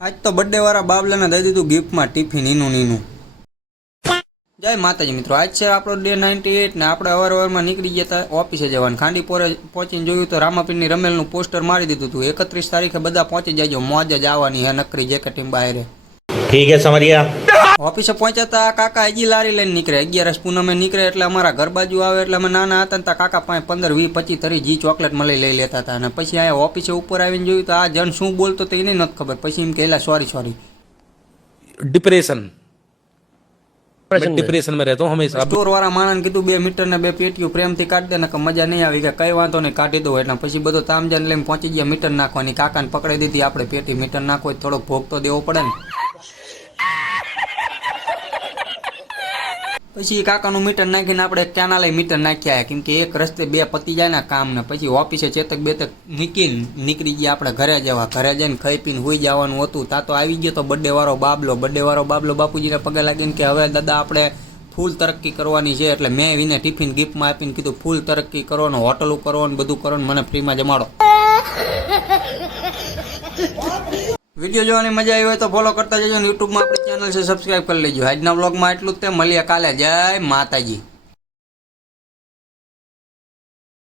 આજ તો બર્થડે વાળા બાબલાને દઈ દીધું ગિફ્ટમાં ટિફિન નીનું. જય માતાજી મિત્રો, આજ છે આપણો ડે 98 ને આપણે અવારવારમાં નીકળી ગયા હતા ઓફિસે જવાનું. ખાંડીપોરે પહોંચીને જોયું તો રામાપીરની રમેલનું પોસ્ટર મારી દીધું હતું. 31 તારીખે બધા પહોંચી જાયજો, મોજ જ આવવાની હે નકરી જેકેટીમ બહાર. ઠીક હે સમરિયા. ઓફિસે પહોંચ્યા હતા કાકા હજી લારી લઈને નીકળે. 11 પૂનમે નીકળે એટલે અમારા ઘર બાજુ આવે એટલે અમે નાના હતા ને કાકા પાસે 15 20 25 30 જી ચોકલેટ મળી લઈ લેતા હતા. અને પછી અહીંયા ઓફિસે ઉપર આવીને જોયું તો આ જણ શું બોલતો તો એને નથી ખબર. પછી એમ કહેલા સોરી डिप्रेशन में रहता हूँ हमेशा. સ્ટોર વાળા માણસને કીધું 2 મીટર ને 2 પેટીઓ પ્રેમથી કાઢી દે ને કે મજા નહીં આવી. કે કઈ વાંધો નહીં કાઢી દો. એટલે પછી બધો તામજાન લઈને પહોંચી ગયા મીટર નાખવાની. કાકાને પકડી દીધી આપણે પેટી. મીટર નાખવો થોડોક ભોગ તો દેવો પડે ને. પછી કાકાનું મીટર નાખીને આપણે ક્યાં લઈ મીટર નાખ્યા. કેમ કે એક રસ્તે 2 પતી જાય ને કામ ને. પછી ઓફિસે ચેતક બેતક મૂકીને નીકળી ગયા આપણે ઘરે જવા. ઘરે જઈને ખાઈ પીને હોઈ જવાનું હતું. તા તો આવી ગયો તો બર્થડે વાળો બાબલો બાપુજીને પગે લાગીને કે હવે દાદા આપણે ફૂલ તરક્કી કરવાની છે. એટલે મેં વિને ટિફિન ગિફ્ટમાં આપીને કીધું ફૂલ તરક્કી કરવાનું, હોટલો કરવાનું, બધું કરવાનું, મને ફ્રીમાં જમાડો. વિડીયો જોવાની મજા આવી હોય તો ફોલો કરતા જજો. યુટ્યુબમાં આપણી ચેનલ છે સબસ્ક્રાઈબ કરી લેજો. આજના વ્લોગમાં એટલું જ તે. મળીએ કાલે. જય માતાજી.